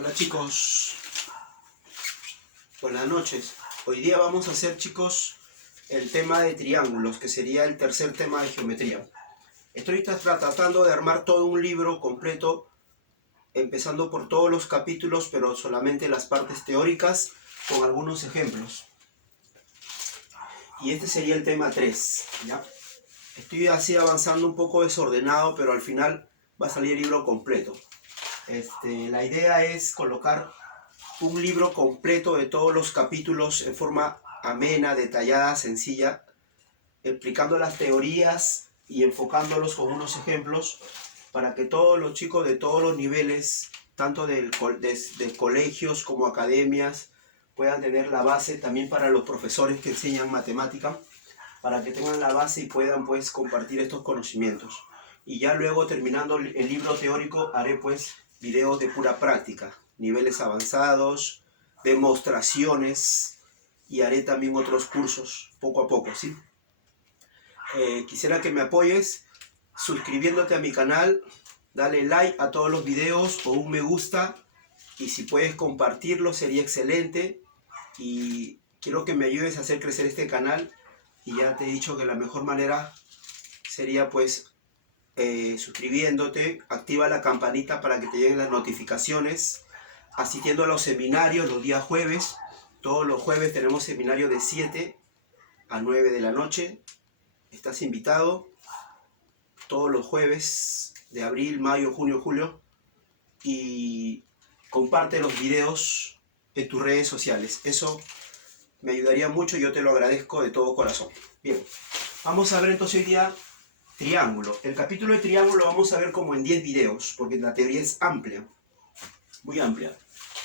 Hola chicos, buenas noches. Hoy día vamos a hacer, chicos, el tema de triángulos, que sería el tercer tema de geometría. Estoy tratando de armar todo un libro completo, empezando por todos los capítulos, pero solamente las partes teóricas, con algunos ejemplos. Y este sería el tema 3, ¿ya? Estoy así avanzando un poco desordenado, pero al final va a salir el libro completo. La idea es colocar un libro completo de todos los capítulos en forma amena, detallada, sencilla, explicando las teorías y enfocándolos con unos ejemplos para que todos los chicos de todos los niveles, tanto de colegios como academias, puedan tener la base, también para los profesores que enseñan matemática, para que tengan la base y puedan pues compartir estos conocimientos. Y ya luego, terminando el libro teórico, haré pues videos de pura práctica, niveles avanzados, demostraciones, y haré también otros cursos poco a poco, ¿sí? Quisiera que me apoyes suscribiéndote a mi canal, dale like a todos los videos o un me gusta, y si puedes compartirlo sería excelente. Y quiero que me ayudes a hacer crecer este canal, y ya te he dicho que la mejor manera sería pues suscribiéndote, activa la campanita para que te lleguen las notificaciones, asistiendo a los seminarios los días jueves. Todos los jueves tenemos seminario de 7 a 9 de la noche. Estás invitado todos los jueves de abril, mayo, junio, julio, y comparte los videos en tus redes sociales. Eso me ayudaría mucho y yo te lo agradezco de todo corazón. Bien, vamos a ver entonces hoy día triángulo. El capítulo de triángulo vamos a ver como en 10 videos, porque la teoría es amplia, muy amplia.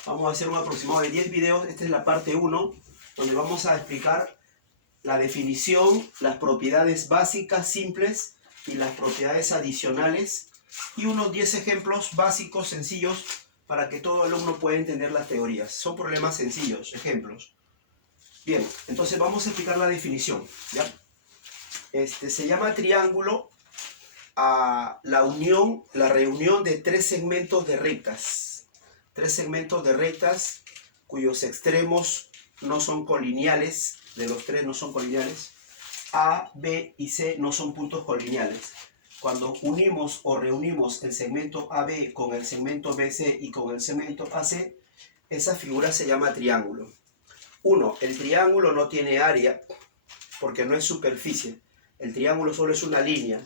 Vamos a hacer un aproximado de 10 videos. Esta es la parte 1, donde vamos a explicar la definición, las propiedades básicas simples y las propiedades adicionales, y unos 10 ejemplos básicos sencillos para que todo alumno pueda entender las teorías. Son problemas sencillos, ejemplos. Bien, entonces vamos a explicar la definición, ¿ya? Se llama triángulo a la reunión de tres segmentos de rectas. Tres segmentos de rectas cuyos extremos no son colineales, de los tres no son colineales. A, B y C no son puntos colineales. Cuando unimos o reunimos el segmento AB con el segmento BC y con el segmento AC, esa figura se llama triángulo. 1. El triángulo no tiene área porque no es superficie. El triángulo solo es una línea.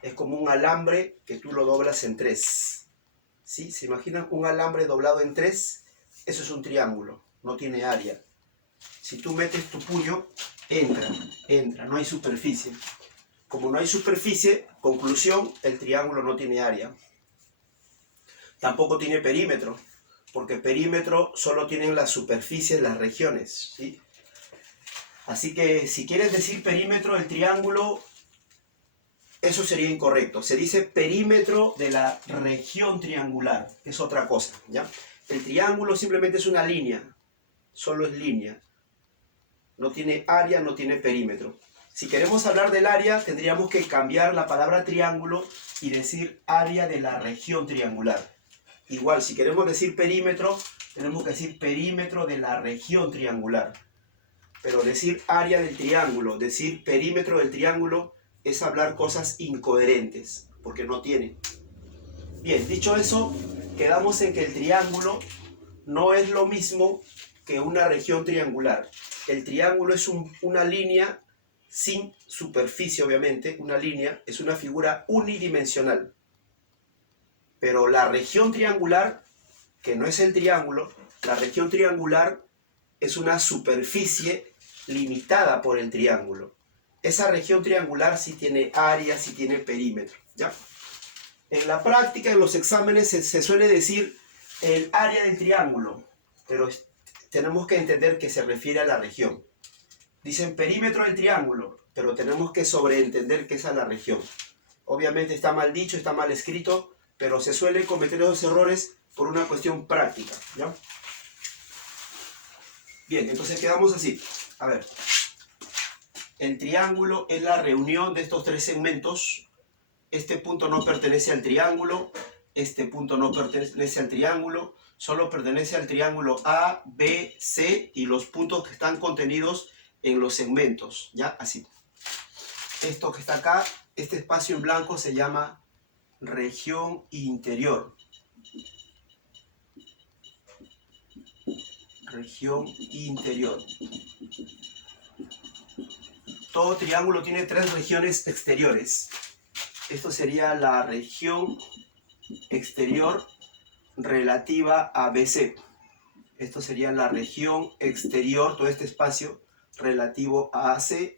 Es como un alambre que tú lo doblas en 3. ¿Sí? ¿Se imaginan un alambre doblado en 3? Eso es un triángulo. No tiene área. Si tú metes tu puño, entra. No hay superficie. Como no hay superficie, conclusión, el triángulo no tiene área. Tampoco tiene perímetro, porque perímetro solo tienen las superficies, las regiones, ¿sí? Así que si quieres decir perímetro del triángulo, eso sería incorrecto. Se dice perímetro de la región triangular, es otra cosa, ¿ya? El triángulo simplemente es una línea, solo es línea. No tiene área, no tiene perímetro. Si queremos hablar del área, tendríamos que cambiar la palabra triángulo y decir área de la región triangular. Igual, si queremos decir perímetro, tenemos que decir perímetro de la región triangular. Pero decir área del triángulo, decir perímetro del triángulo, es hablar cosas incoherentes, porque no tiene. Bien, dicho eso, quedamos en que el triángulo no es lo mismo que una región triangular. El triángulo es una línea sin superficie, obviamente. Una línea es una figura unidimensional. Pero la región triangular, que no es el triángulo, la región triangular es una superficie limitada por el triángulo. Esa región triangular sí tiene área, sí tiene perímetro, ¿ya? En la práctica, en los exámenes, se suele decir el área del triángulo, pero tenemos que entender que se refiere a la región. Dicen perímetro del triángulo, pero tenemos que sobreentender que esa es la región. Obviamente está mal dicho, está mal escrito, pero se suelen cometer esos errores por una cuestión práctica, ¿ya? Bien, entonces quedamos así. A ver, el triángulo es la reunión de estos tres segmentos. Este punto no pertenece al triángulo, este punto no pertenece al triángulo, solo pertenece al triángulo A, B, C y los puntos que están contenidos en los segmentos, ¿ya? Así. Esto que está acá, este espacio en blanco se llama región interior. Región interior. Todo triángulo tiene 3 regiones exteriores. Esto sería la región exterior relativa a BC. Esto sería la región exterior, todo este espacio relativo a AC.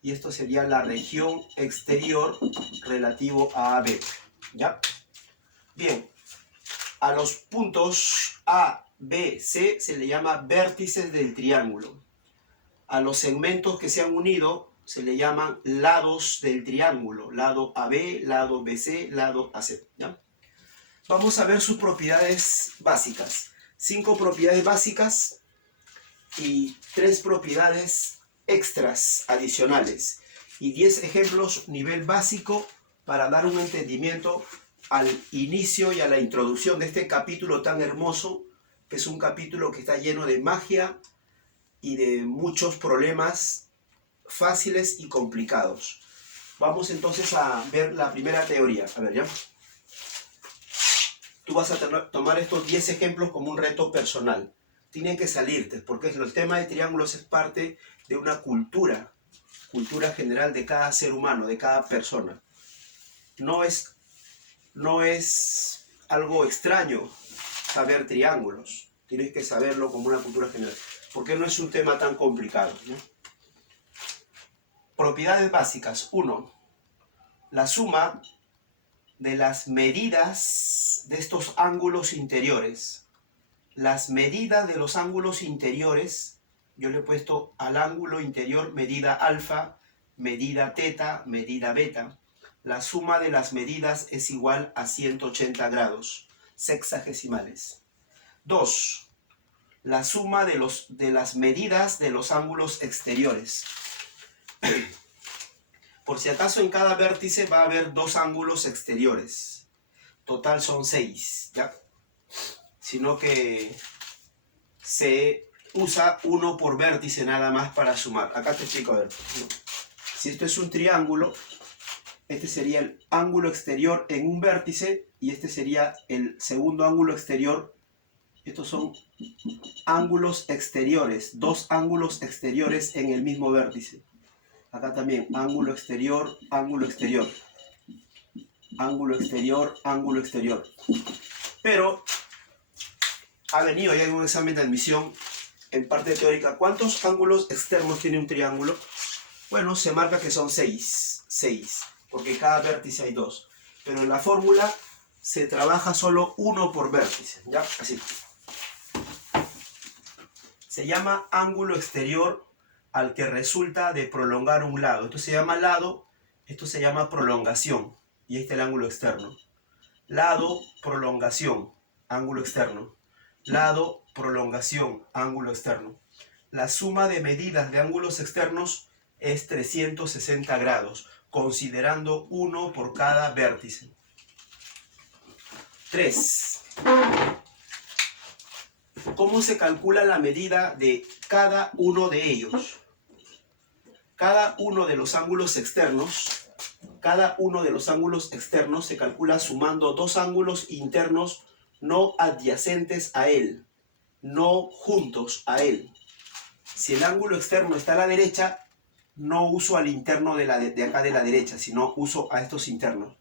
Y esto sería la región exterior relativo a AB. ¿Ya? Bien. A los puntos A, B, C se le llama vértices del triángulo. A los segmentos que se han unido se le llaman lados del triángulo. Lado AB, lado BC, lado AC. ¿Ya? Vamos a ver sus propiedades básicas. 5 propiedades básicas y 3 propiedades extras adicionales. Y 10 ejemplos nivel básico para dar un entendimiento al inicio y a la introducción de este capítulo tan hermoso, que es un capítulo que está lleno de magia y de muchos problemas fáciles y complicados. Vamos entonces a ver la primera teoría. A ver, ¿ya? Tú vas a tomar estos 10 ejemplos como un reto personal. Tienen que salirte, porque el tema de triángulos es parte de una cultura general de cada ser humano, de cada persona. No es algo extraño saber triángulos. Tienes que saberlo como una cultura general, porque no es un tema tan complicado, ¿no? Propiedades básicas. 1. La suma de las medidas de estos ángulos interiores. Las medidas de los ángulos interiores, yo le he puesto al ángulo interior medida alfa, medida teta, medida beta. La suma de las medidas es igual a 180 grados sexagesimales. 2. La suma de las medidas de los ángulos exteriores. Por si acaso en cada vértice va a haber 2 ángulos exteriores. Total son 6, ¿ya? Sino que se usa 1 por vértice nada más para sumar. Acá te explico, a ver. Si esto es un triángulo, este sería el ángulo exterior en un vértice y este sería el segundo ángulo exterior. Estos son ángulos exteriores, 2 ángulos exteriores en el mismo vértice. Acá también, ángulo exterior, ángulo exterior. Ángulo exterior, ángulo exterior. Pero ha venido ya en un examen de admisión, en parte teórica, ¿cuántos ángulos externos tiene un triángulo? Bueno, se marca que son 6. 6, porque en cada vértice hay 2. Pero en la fórmula se trabaja solo 1 por vértice, ¿ya? Así. Se llama ángulo exterior al que resulta de prolongar un lado. Esto se llama lado, esto se llama prolongación. Y este es el ángulo externo. Lado, prolongación, ángulo externo. Lado, prolongación, ángulo externo. La suma de medidas de ángulos externos es 360 grados, considerando 1 por cada vértice. 3. ¿Cómo se calcula la medida de cada uno de ellos? Cada uno de los ángulos externos se calcula sumando 2 ángulos internos no adyacentes a él, no juntos a él. Si el ángulo externo está a la derecha, no uso al interno de acá de la derecha, sino uso a estos internos.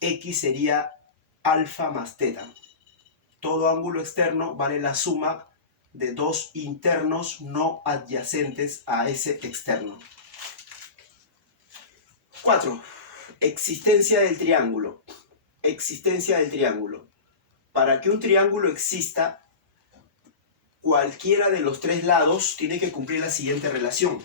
X sería alfa más teta. Todo ángulo externo vale la suma de 2 internos no adyacentes a ese externo. 4. Existencia del triángulo. Existencia del triángulo. Para que un triángulo exista, cualquiera de los 3 lados tiene que cumplir la siguiente relación.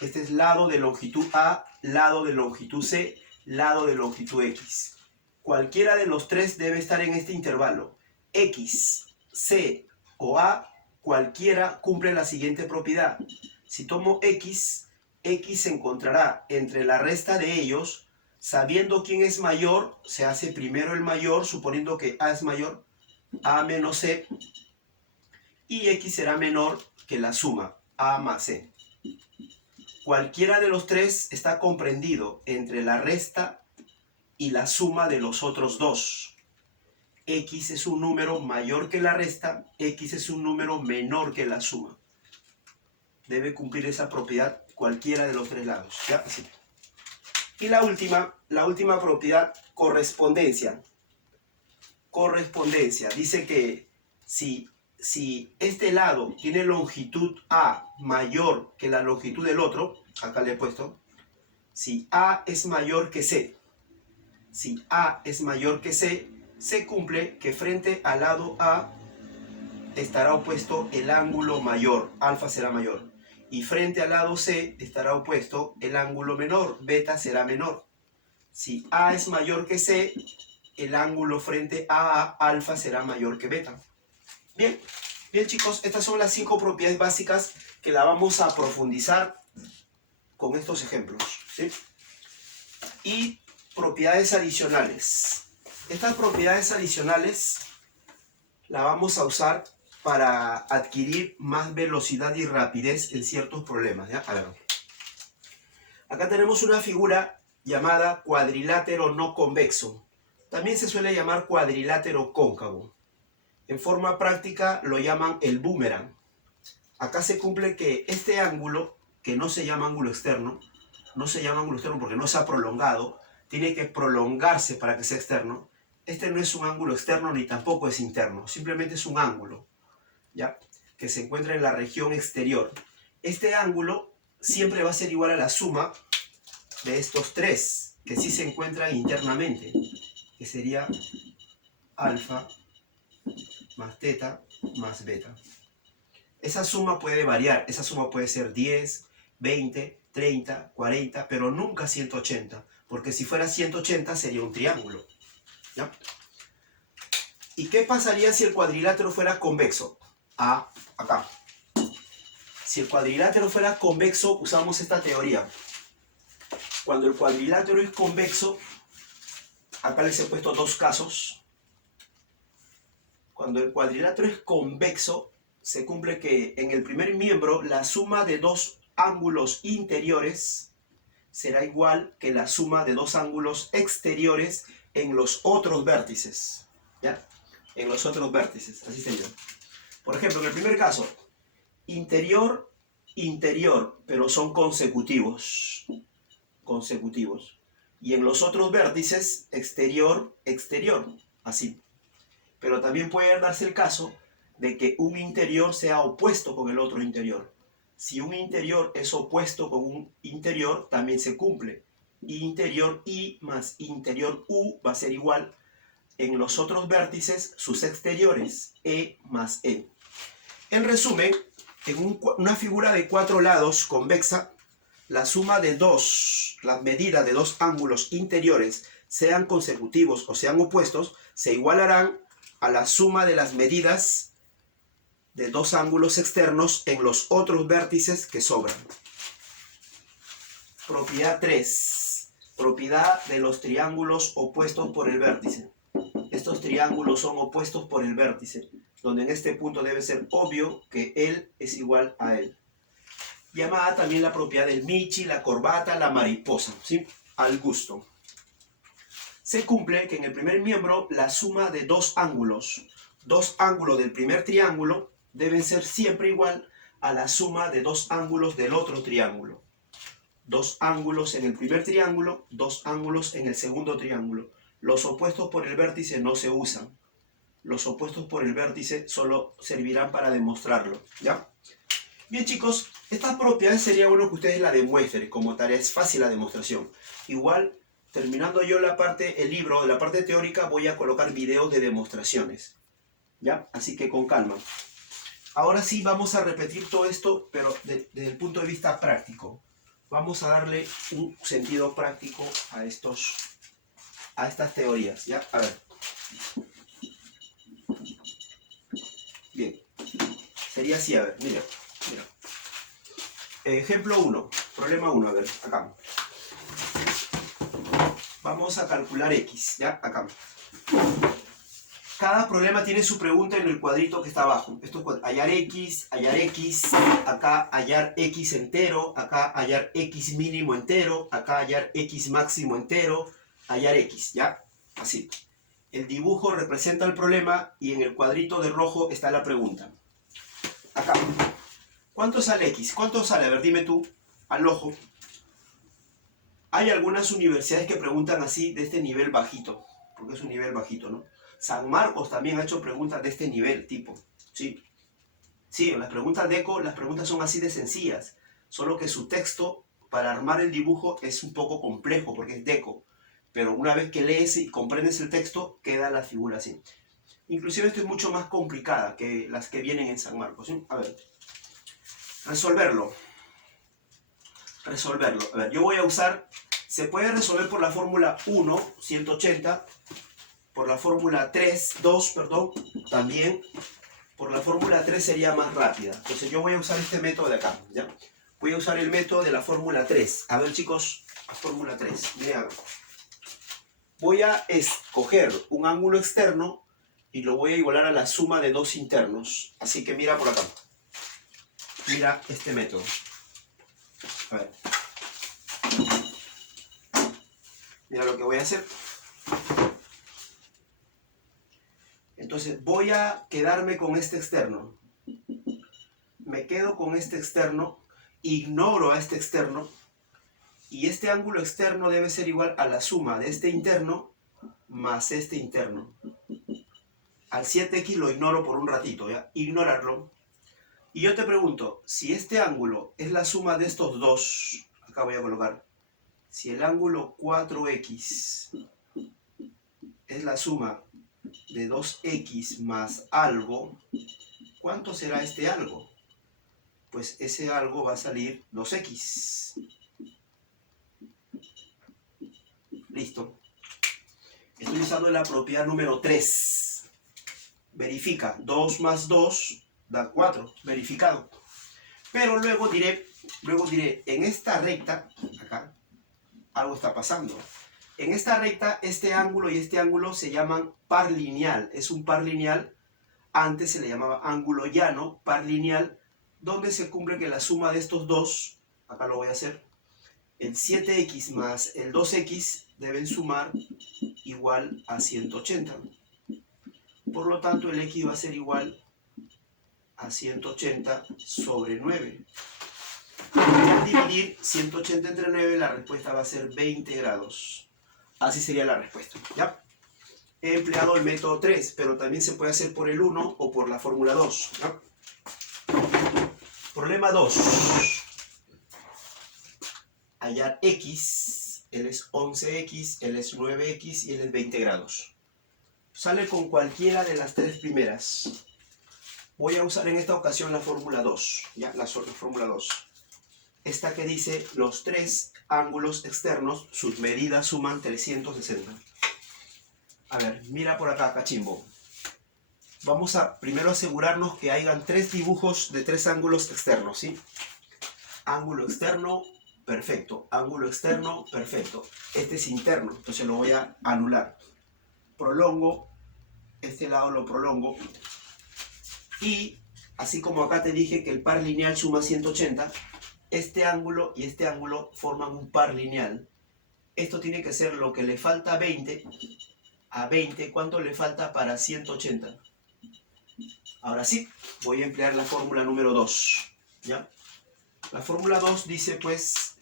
Este es lado de longitud A, lado de longitud C, lado de longitud X. Cualquiera de los 3 debe estar en este intervalo. X, C o A, cualquiera cumple la siguiente propiedad. Si tomo X, X se encontrará entre la resta de ellos. Sabiendo quién es mayor, se hace primero el mayor, suponiendo que A es mayor. A menos C, y X será menor que la suma, A más C. Cualquiera de los tres está comprendido entre la resta y la suma de los otros dos. X es un número mayor que la resta, X es un número menor que la suma. Debe cumplir esa propiedad cualquiera de los tres lados. ¿Ya? Sí. Y la última propiedad, correspondencia. Correspondencia. Dice que si este lado tiene longitud A mayor que la longitud del otro, acá le he puesto, si A es mayor que C, si A es mayor que C, se cumple que frente al lado A estará opuesto el ángulo mayor, alfa será mayor. Y frente al lado C estará opuesto el ángulo menor, beta será menor. Si A es mayor que C, el ángulo frente a alfa será mayor que beta. Bien, bien chicos, estas son las 5 propiedades básicas que la vamos a profundizar con estos ejemplos, ¿sí? Y propiedades adicionales. Estas propiedades adicionales las vamos a usar para adquirir más velocidad y rapidez en ciertos problemas, ¿ya? A ver. Acá tenemos una figura llamada cuadrilátero no convexo. También se suele llamar cuadrilátero cóncavo. En forma práctica lo llaman el boomerang. Acá se cumple que este ángulo, que no se llama ángulo externo, no se llama ángulo externo porque no se ha prolongado, tiene que prolongarse para que sea externo. Este no es un ángulo externo ni tampoco es interno, simplemente es un ángulo, ¿ya? Que se encuentra en la región exterior. Este ángulo siempre va a ser igual a la suma de estos tres, que sí se encuentran internamente, que sería alfa más teta más beta. Esa suma puede variar, esa suma puede ser 10, 20, 30, 40, pero nunca 180, porque si fuera 180 sería un triángulo, ¿ya? ¿Y qué pasaría si el cuadrilátero fuera convexo? Acá. Si el cuadrilátero fuera convexo, usamos esta teoría. Cuando el cuadrilátero es convexo, acá les he puesto dos casos. Cuando el cuadrilátero es convexo, se cumple que en el primer miembro la suma de dos ángulos interiores será igual que la suma de dos ángulos exteriores en los otros vértices, ¿ya? En los otros vértices, así se llama. Por ejemplo, en el primer caso, interior, interior, pero son consecutivos. Consecutivos. Y en los otros vértices, exterior, exterior, así. Pero también puede darse el caso de que un interior sea opuesto con el otro interior. Si un interior es opuesto con un interior, también se cumple. Interior I más interior U va a ser igual en los otros vértices sus exteriores, E más E. En resumen, en una figura de 4 lados convexa, la suma de las medidas de dos ángulos interiores, sean consecutivos o sean opuestos, se igualarán a la suma de las medidas de dos ángulos externos en los otros vértices que sobran. Propiedad 3. Propiedad de los triángulos opuestos por el vértice. Estos triángulos son opuestos por el vértice, donde en este punto debe ser obvio que él es igual a él. Llamada también la propiedad del Michi, la corbata, la mariposa, ¿sí? Al gusto. Se cumple que en el primer miembro la suma de dos ángulos del primer triángulo deben ser siempre igual a la suma de dos ángulos del otro triángulo. Dos ángulos en el primer triángulo, dos ángulos en el segundo triángulo. Los opuestos por el vértice no se usan. Los opuestos por el vértice solo servirán para demostrarlo, ¿ya? Bien chicos, estas propiedades sería bueno que ustedes la demuestren como tarea, es fácil la demostración. Igual, terminando yo el libro, la parte teórica, voy a colocar videos de demostraciones, ¿ya? Así que con calma. Ahora sí vamos a repetir todo esto, pero desde el punto de vista práctico. Vamos a darle un sentido práctico a estas teorías, ¿ya? A ver. Bien. Sería así, a ver, mira. Ejemplo 1, problema 1, a ver, acá. Vamos a calcular X, ¿ya? Acá. Cada problema tiene su pregunta en el cuadrito que está abajo. Esto es hallar x, acá hallar x entero, acá hallar x mínimo entero, acá hallar x máximo entero, hallar x, ¿ya? Así. El dibujo representa el problema y en el cuadrito de rojo está la pregunta. Acá. ¿Cuánto sale x? ¿Cuánto sale? A ver, dime tú, al ojo. Hay algunas universidades que preguntan así, de este nivel bajito, porque es un nivel bajito, ¿no? San Marcos también ha hecho preguntas de este nivel, tipo, ¿sí? Sí, las preguntas de ECO, las preguntas son así de sencillas, solo que su texto, para armar el dibujo, es un poco complejo, porque es de ECO. Pero una vez que lees y comprendes el texto, queda la figura así. Inclusive esto es mucho más complicada que las que vienen en San Marcos, ¿sí? A ver, resolverlo. A ver, yo voy a usar, se puede resolver por la fórmula 1, 180, por la fórmula 2, perdón, también. Por la fórmula 3 sería más rápida. Entonces yo voy a usar este método de acá, ¿ya? Voy a usar el método de la fórmula 3. A ver, chicos, la fórmula 3. Vean. Voy a escoger un ángulo externo y lo voy a igualar a la suma de dos internos. Así que mira por acá. Mira este método. A ver. Mira lo que voy a hacer. Entonces voy a quedarme con este externo. Me quedo con este externo, ignoro a este externo, y este ángulo externo debe ser igual a la suma de este interno más este interno. Al 7x lo ignoro por un ratito, ¿ya? Ignorarlo. Y yo te pregunto, si este ángulo es la suma de estos dos, acá voy a colocar, si el ángulo 4x es la suma de 2x más algo, ¿cuánto será este algo? Pues ese algo va a salir 2x. Listo. Estoy usando la propiedad número 3. Verifica. 2 más 2 da 4. Verificado. Pero luego diré, en esta recta, acá, algo está pasando. En esta recta, este ángulo y este ángulo se llaman par lineal. Es un par lineal. Antes se le llamaba ángulo llano, par lineal, donde se cumple que la suma de estos dos, acá lo voy a hacer, el 7x más el 2x deben sumar igual a 180. Por lo tanto, el x va a ser igual a 180 sobre 9. Y al dividir 180 entre 9, la respuesta va a ser 20 grados. Así sería la respuesta, ¿ya? He empleado el método 3, pero también se puede hacer por el 1 o por la fórmula 2, ¿no? Problema 2. Hallar x, él es 11x, él es 9x y él es 20 grados. Sale con cualquiera de las tres primeras. Voy a usar en esta ocasión la fórmula 2, ¿ya? La fórmula 2. Esta que dice, los tres ángulos externos, sus medidas suman 360. A ver, mira por acá, cachimbo. Vamos a primero asegurarnos que hayan tres dibujos de tres ángulos externos, ¿sí? Ángulo externo, perfecto. Ángulo externo, perfecto. Este es interno, entonces lo voy a anular. Prolongo, este lado lo prolongo. Y, así como acá te dije que el par lineal suma 180, este ángulo y este ángulo forman un par lineal. Esto tiene que ser lo que le falta a 20. A 20, ¿cuánto le falta para 180? Ahora sí, voy a emplear la fórmula número 2, ¿ya? La fórmula 2 dice, pues,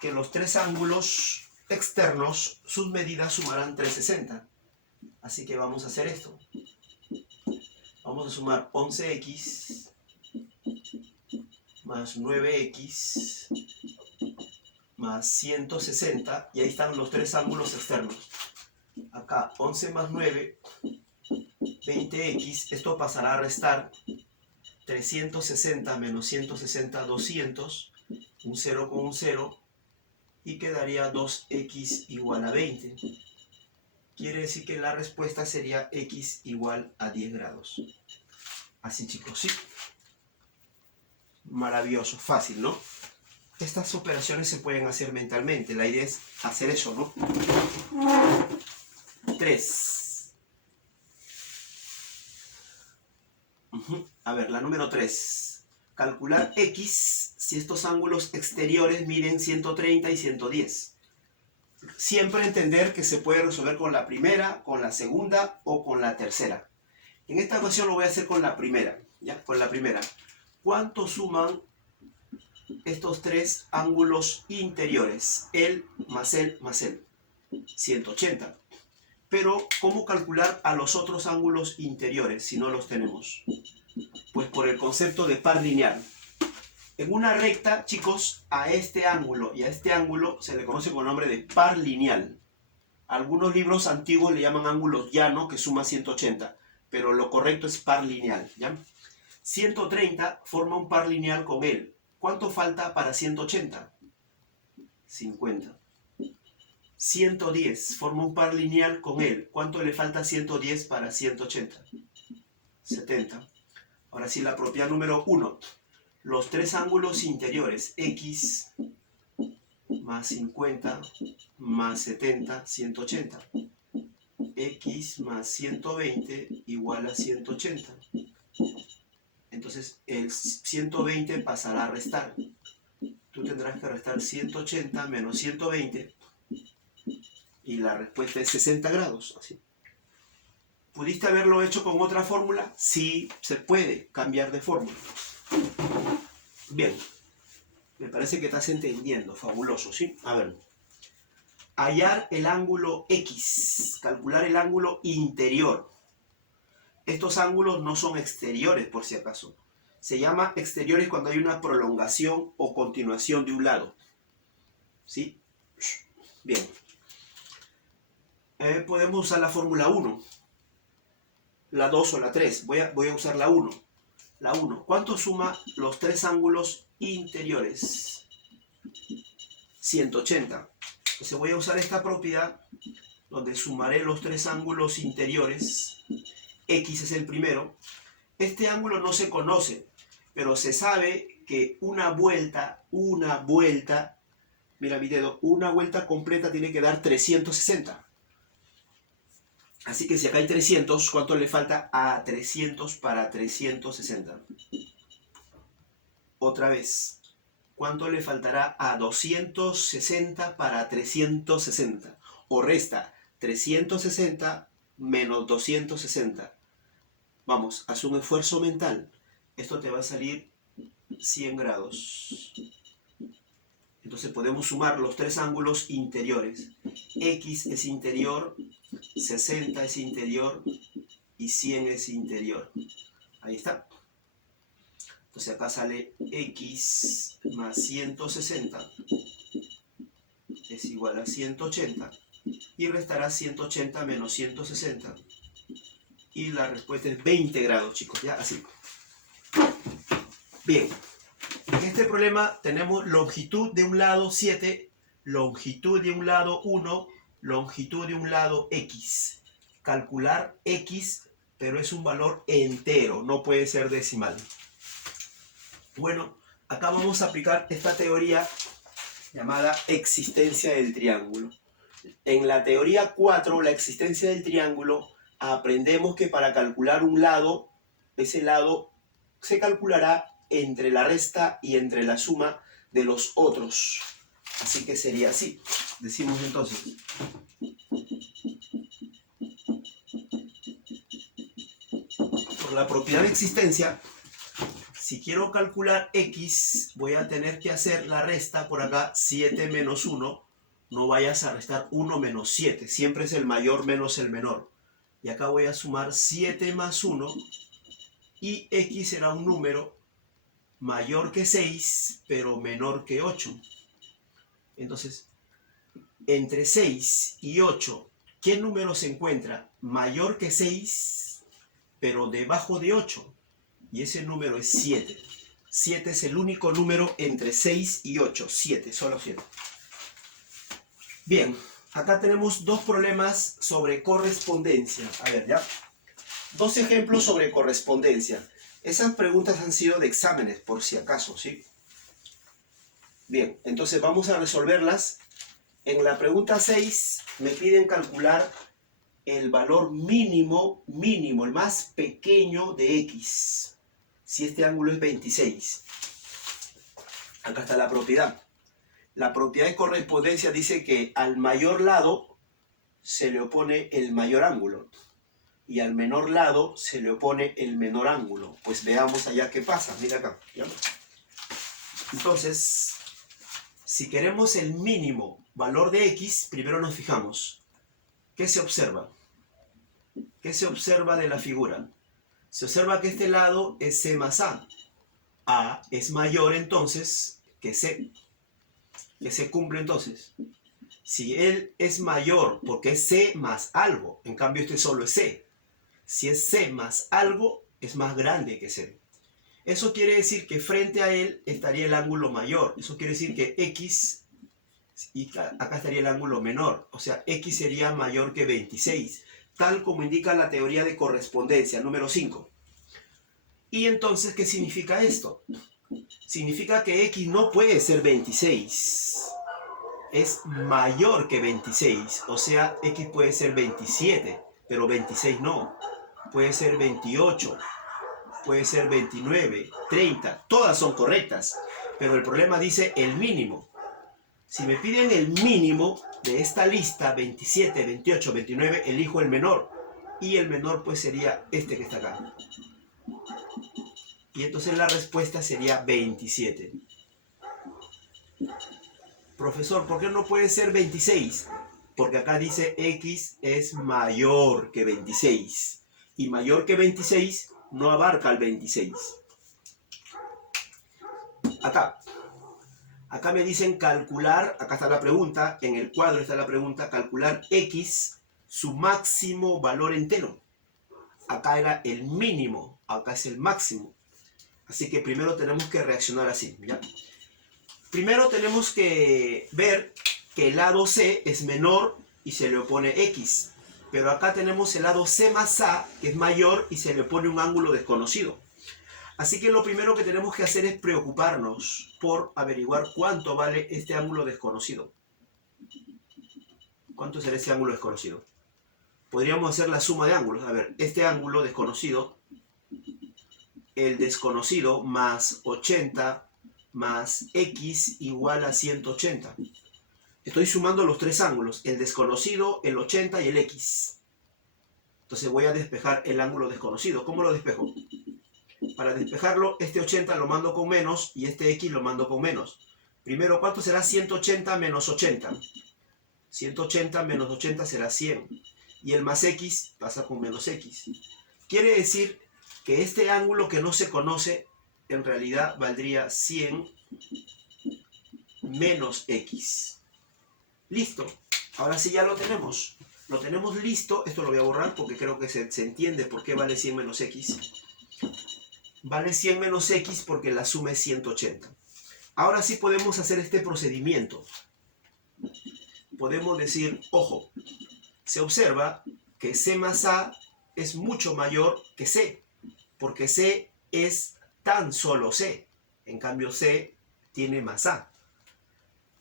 que los tres ángulos externos, sus medidas sumarán 360. Así que vamos a hacer esto. Vamos a sumar 11x más 9x más 160, y ahí están los tres ángulos externos. Acá 11 más 9, 20x, esto pasará a restar 360 menos 160, 200, un 0 con un 0, y quedaría 2x igual a 20. Quiere decir que la respuesta sería x igual a 10 grados. Así, chicos, ¿sí? Maravilloso, fácil, ¿no? Estas operaciones se pueden hacer mentalmente. La idea es hacer eso, ¿no? 3. A ver, la número 3. Calcular X si estos ángulos exteriores miden 130 y 110. Siempre entender que se puede resolver con la primera, con la segunda o con la tercera. En esta ocasión lo voy a hacer con la primera. ¿Ya? Con la primera. ¿Cuánto suman estos tres ángulos interiores? El más el más el. 180. Pero, ¿cómo calcular a los otros ángulos interiores si no los tenemos? Pues por el concepto de par lineal. En una recta, chicos, a este ángulo y a este ángulo se le conoce con el nombre de par lineal. Algunos libros antiguos le llaman ángulos llano, que suma 180, pero lo correcto es par lineal, ¿ya? 130 forma un par lineal con él. ¿Cuánto falta para 180? 50. 110 forma un par lineal con él. ¿Cuánto le falta a 110 para 180? 70. Ahora sí, la propiedad número 1. Los tres ángulos interiores, X más 50 más 70, 180. X más 120 igual a 180. Entonces el 120 pasará a restar. Tú tendrás que restar 180 menos 120 y la respuesta es 60 grados. Así. ¿Pudiste haberlo hecho con otra fórmula? Sí, se puede cambiar de fórmula. Bien, me parece que estás entendiendo, fabuloso, ¿sí? A ver, hallar el ángulo X, calcular el ángulo interior. Estos ángulos no son exteriores, por si acaso. Se llama exteriores cuando hay una prolongación o continuación de un lado. ¿Sí? Bien. Podemos usar la fórmula 1. La 2 o la 3. Voy a usar la 1. La 1. ¿Cuánto suma los tres ángulos interiores? 180. Entonces voy a usar esta propiedad donde sumaré los tres ángulos interiores. X es el primero. Este ángulo no se conoce, pero se sabe que una vuelta, mira mi dedo, una vuelta completa tiene que dar 360. Así que si acá hay 300, ¿cuánto le falta a 300 para 360? Otra vez, ¿cuánto le faltará a 260 para 360? O resta 360 menos 260. Vamos, haz un esfuerzo mental. Esto te va a salir 100 grados. Entonces podemos sumar los tres ángulos interiores. X es interior, 60 es interior y 100 es interior. Ahí está. Entonces acá sale X más 160 es igual a 180 y restará 180 menos 160 y la respuesta es 20 grados, chicos, ya así. Bien, en este problema tenemos longitud de un lado 7, longitud de un lado 1, longitud de un lado X. Calcular X, pero es un valor entero, no puede ser decimal. Bueno, acá vamos a aplicar esta teoría llamada existencia del triángulo. En la teoría 4, la existencia del triángulo, aprendemos que para calcular un lado, ese lado se calculará entre la resta y entre la suma de los otros. Así que sería así. Decimos entonces. Por la propiedad de existencia, si quiero calcular X, voy a tener que hacer la resta por acá, 7 menos 1. No vayas a restar 1 menos 7. Siempre es el mayor menos el menor. Y acá voy a sumar 7 más 1. Y X será un número mayor que 6, pero menor que 8. Entonces, entre 6 y 8, ¿qué número se encuentra mayor que 6, pero debajo de 8? Y ese número es 7. 7 es el único número entre 6 y 8. 7, solo 7. Bien, acá tenemos dos problemas sobre correspondencia. A ver, ya. Dos ejemplos sobre correspondencia. Esas preguntas han sido de exámenes, por si acaso, ¿sí? Bien, entonces vamos a resolverlas. En la pregunta 6 me piden calcular el valor mínimo, el más pequeño de X. si este ángulo es 26? Acá está la propiedad. La propiedad de correspondencia dice que al mayor lado se le opone el mayor ángulo y al menor lado se le opone el menor ángulo. Pues veamos allá qué pasa. Mira acá. ¿Ya? Entonces, si queremos el mínimo valor de x, primero nos fijamos. ¿Qué se observa? ¿Qué se observa de la figura? Se observa que este lado es c más a. A es mayor entonces que c. ¿Qué se cumple entonces? Si él es mayor porque es c más algo, en cambio este solo es c. Si es c más algo, es más grande que c. Eso quiere decir que frente a él estaría el ángulo mayor. Eso quiere decir que x, y acá estaría el ángulo menor. O sea, x sería mayor que 26, tal como indica la teoría de correspondencia, número 5. Y entonces, ¿qué significa esto? Significa que x no puede ser 26. Es mayor que 26. O sea, x puede ser 27, pero 26 no. Puede ser 28. Puede ser 29, 30, todas son correctas, pero el problema dice el mínimo. Si me piden el mínimo de esta lista, 27, 28, 29, elijo el menor. Y el menor pues sería este que está acá. Y entonces la respuesta sería 27. Profesor, ¿por qué no puede ser 26? Porque acá dice x es mayor que 26. Y mayor que 26 no abarca el 26. Acá me dicen calcular, acá está la pregunta, en el cuadro está la pregunta, calcular x, su máximo valor entero. Acá era el mínimo, acá es el máximo. Así que primero tenemos que reaccionar así, ¿ya? Primero tenemos que ver que el lado c es menor y se le opone x. Pero acá tenemos el lado c más a, que es mayor y se le pone un ángulo desconocido. Así que lo primero que tenemos que hacer es preocuparnos por averiguar cuánto vale este ángulo desconocido. ¿Cuánto será ese ángulo desconocido? Podríamos hacer la suma de ángulos. A ver, este ángulo desconocido, el desconocido más 80 más x igual a 180. Estoy sumando los tres ángulos, el desconocido, el 80 y el x. Entonces voy a despejar el ángulo desconocido. ¿Cómo lo despejo? Para despejarlo, este 80 lo mando con menos y este x lo mando con menos. Primero, ¿cuánto será 180 menos 80? 180 menos 80 será 100. Y el más x pasa con menos x. Quiere decir que este ángulo que no se conoce, en realidad valdría 100 menos x. Listo. Ahora sí ya lo tenemos. Lo tenemos listo. Esto lo voy a borrar porque creo que se entiende por qué vale 100 menos x. Vale 100 menos x porque la suma es 180. Ahora sí podemos hacer este procedimiento. Podemos decir, ojo, se observa que c más a es mucho mayor que c, porque c es tan solo c. En cambio c tiene más a.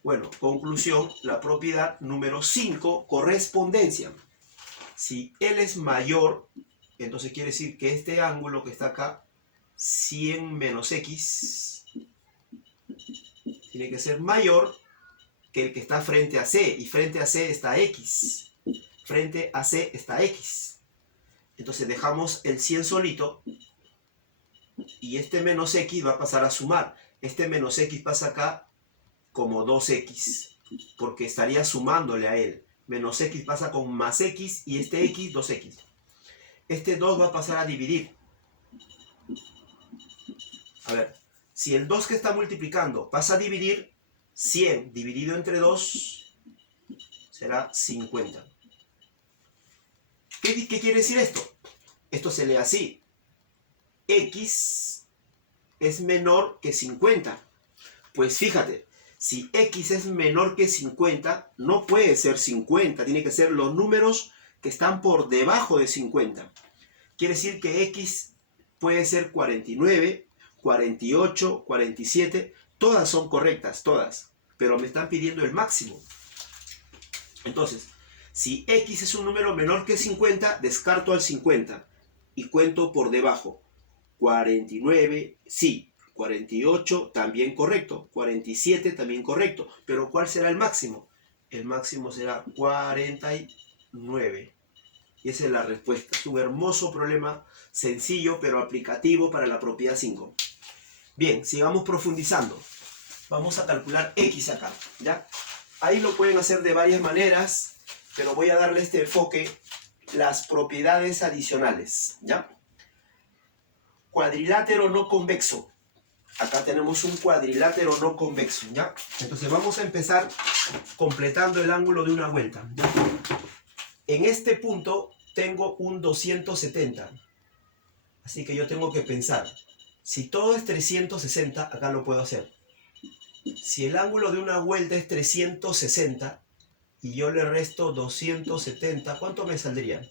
Bueno, conclusión, la propiedad número 5, correspondencia. Si él es mayor, entonces quiere decir que este ángulo que está acá, 100 menos x, tiene que ser mayor que el que está frente a c. Y frente a c está x. Frente a c está x. Entonces dejamos el 100 solito. Y este menos x va a pasar a sumar. Este menos x pasa acá como 2x. Porque estaría sumándole a él. Menos x pasa con más x y este x, 2x. Este 2 va a pasar a dividir. A ver, si el 2 que está multiplicando pasa a dividir, 100 dividido entre 2 será 50. ¿Qué quiere decir esto? Esto se lee así. X es menor que 50. Pues fíjate, si x es menor que 50, no puede ser 50. Tiene que ser los números que están por debajo de 50. Quiere decir que x puede ser 49, 48, 47. Todas son correctas, todas. Pero me están pidiendo el máximo. Entonces, si x es un número menor que 50, descarto al 50 y cuento por debajo. 49, sí. 48, también correcto. 47, también correcto. Pero ¿cuál será el máximo? El máximo será 49. Y esa es la respuesta. Es un hermoso problema, sencillo, pero aplicativo para la propiedad 5. Bien, sigamos profundizando. Vamos a calcular x acá, ¿ya? Ahí lo pueden hacer de varias maneras, pero voy a darle este enfoque, las propiedades adicionales, ¿ya? Cuadrilátero no convexo. Acá tenemos un cuadrilátero no convexo, ¿ya? Entonces vamos a empezar completando el ángulo de una vuelta, ¿ya? En este punto tengo un 270. Así que yo tengo que pensar, si todo es 360, acá lo puedo hacer. Si el ángulo de una vuelta es 360 y yo le resto 270, ¿cuánto me saldría?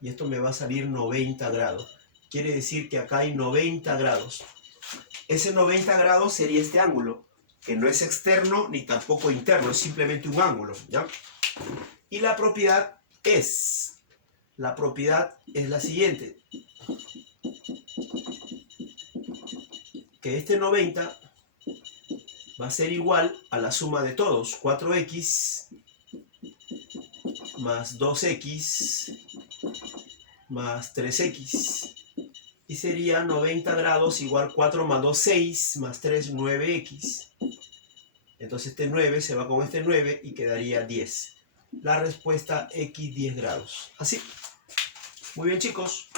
Y esto me va a salir 90 grados. Quiere decir que acá hay 90 grados. Ese 90 grados sería este ángulo, que no es externo ni tampoco interno, es simplemente un ángulo, ¿ya? Y la propiedad es la siguiente. Que este 90 va a ser igual a la suma de todos. 4x más 2x más 3x. Y sería 90 grados igual 4 más 2, 6, más 3, 9x. Entonces este 9 se va con este 9 y quedaría 10. La respuesta x 10 grados. Así. Muy bien, chicos.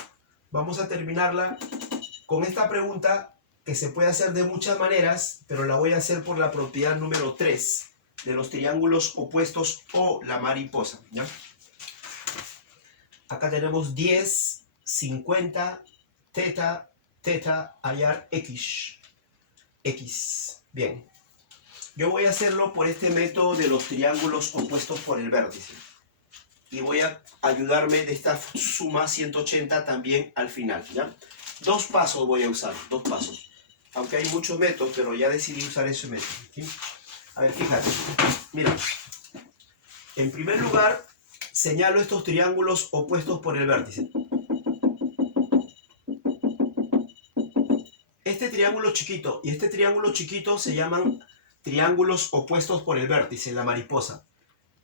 Vamos a terminarla con esta pregunta que se puede hacer de muchas maneras, pero la voy a hacer por la propiedad número 3 de los triángulos opuestos o la mariposa, ¿ya? Acá tenemos 10, 50, teta, hallar x. Bien. Yo voy a hacerlo por este método de los triángulos opuestos por el vértice. Y voy a ayudarme de esta suma 180 también al final, ¿ya? 2 pasos voy a usar, 2 pasos. Aunque hay muchos métodos, pero ya decidí usar ese método, ¿sí? A ver, fíjate. Mira. En primer lugar, señalo estos triángulos opuestos por el vértice. Este triángulo chiquito y este triángulo chiquito se llaman triángulos opuestos por el vértice, la mariposa.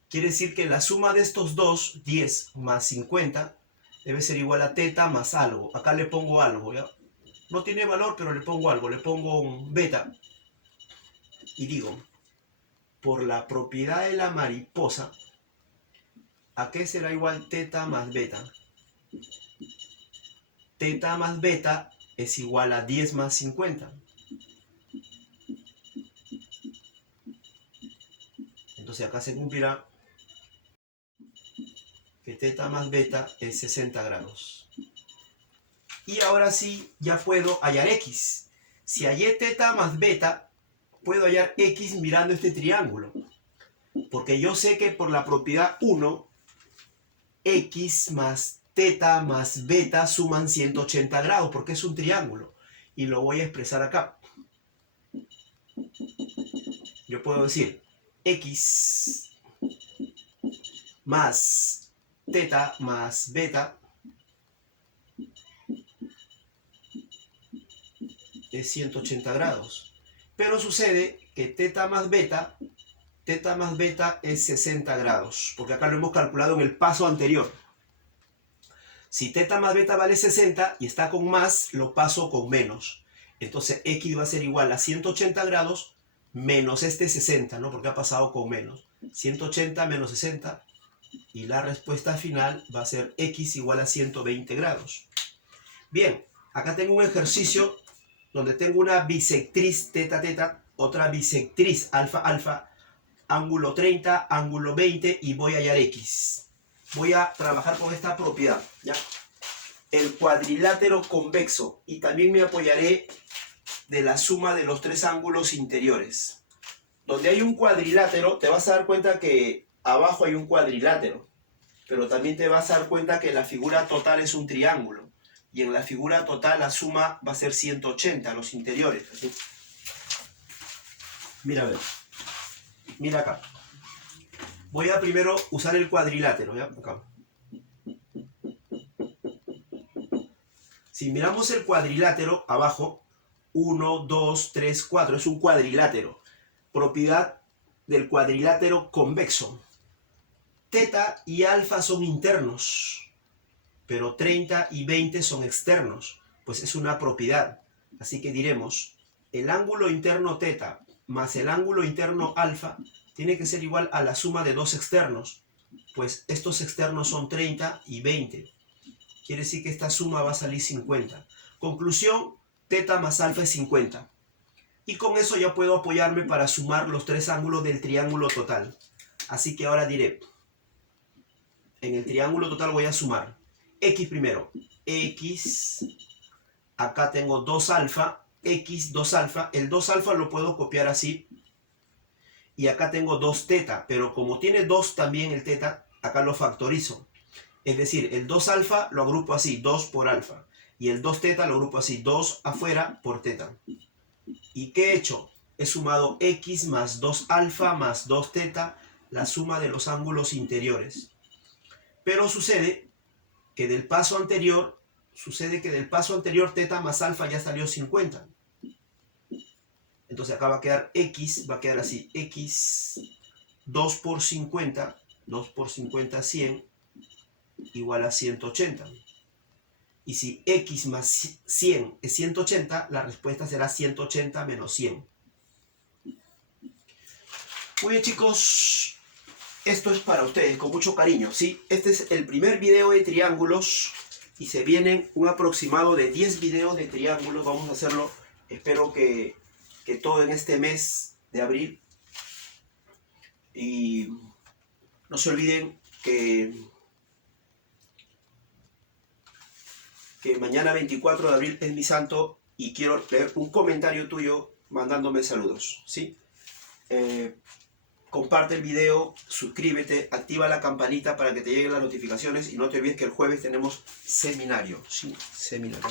Quiere decir que la suma de estos dos, 10 más 50, debe ser igual a teta más algo. Acá le pongo algo, ¿ya? No tiene valor, pero le pongo algo. Le pongo un beta. Y digo, por la propiedad de la mariposa, ¿a qué será igual teta más beta? Teta más beta es igual a 10 más 50. Entonces acá se cumplirá que teta más beta es 60 grados. Y ahora sí, ya puedo hallar x. Si hallé teta más beta, puedo hallar x mirando este triángulo. Porque yo sé que por la propiedad 1, x más teta más beta suman 180 grados, porque es un triángulo. Y lo voy a expresar acá. Yo puedo decir x más teta más beta es 180 grados. Pero sucede que teta más beta es 60 grados, porque acá lo hemos calculado en el paso anterior. Si teta más beta vale 60 y está con más, lo paso con menos. Entonces x va a ser igual a 180 grados menos este 60, ¿no? Porque ha pasado con menos. 180 menos 60 y la respuesta final va a ser x igual a 120 grados. Bien, acá tengo un ejercicio donde tengo una bisectriz teta, otra bisectriz alfa, ángulo 30, ángulo 20 y voy a hallar x. Voy a trabajar con esta propiedad, ¿ya? El cuadrilátero convexo, y también me apoyaré de la suma de los 3 ángulos interiores. Donde hay un cuadrilátero, te vas a dar cuenta que abajo hay un cuadrilátero, pero también te vas a dar cuenta que la figura total es un triángulo, y en la figura total la suma va a ser 180, los interiores, ¿sí? Mira, a ver. Mira acá. Voy a primero usar el cuadrilátero, ¿ya? Acá. Si miramos el cuadrilátero abajo, 1, 2, 3, 4, es un cuadrilátero. Propiedad del cuadrilátero convexo. Teta y alfa son internos, pero 30 y 20 son externos, pues es una propiedad. Así que diremos, el ángulo interno teta más el ángulo interno alfa tiene que ser igual a la suma de dos externos, pues estos externos son 30 y 20. Quiere decir que esta suma va a salir 50. Conclusión, teta más alfa es 50. Y con eso ya puedo apoyarme para sumar los tres ángulos del triángulo total. Así que ahora diré, en el triángulo total voy a sumar x primero. X, acá tengo 2 alfa, x, 2 alfa. El 2 alfa lo puedo copiar así. Y acá tengo 2 teta, pero como tiene 2 también el teta, acá lo factorizo. Es decir, el 2 alfa lo agrupo así, 2 por alfa. Y el 2 teta lo agrupo así, 2 afuera por teta. ¿Y qué he hecho? He sumado x más 2 alfa más 2 teta, la suma de los ángulos interiores. Pero sucede que del paso anterior teta más alfa ya salió 50. Entonces acá va a quedar x, va a quedar así, x 2 por 50, 2 por 50, 100, igual a 180. Y si x más 100 es 180, la respuesta será 180 menos 100. Muy bien, chicos, esto es para ustedes, con mucho cariño, ¿sí? Este es el primer video de triángulos y se vienen un aproximado de 10 videos de triángulos. Vamos a hacerlo, espero que todo en este mes de abril. Y no se olviden que mañana 24 de abril es mi santo y quiero leer un comentario tuyo mandándome saludos, ¿sí? Comparte el video, suscríbete, activa la campanita para que te lleguen las notificaciones y no te olvides que el jueves tenemos seminario, ¿sí? Seminario.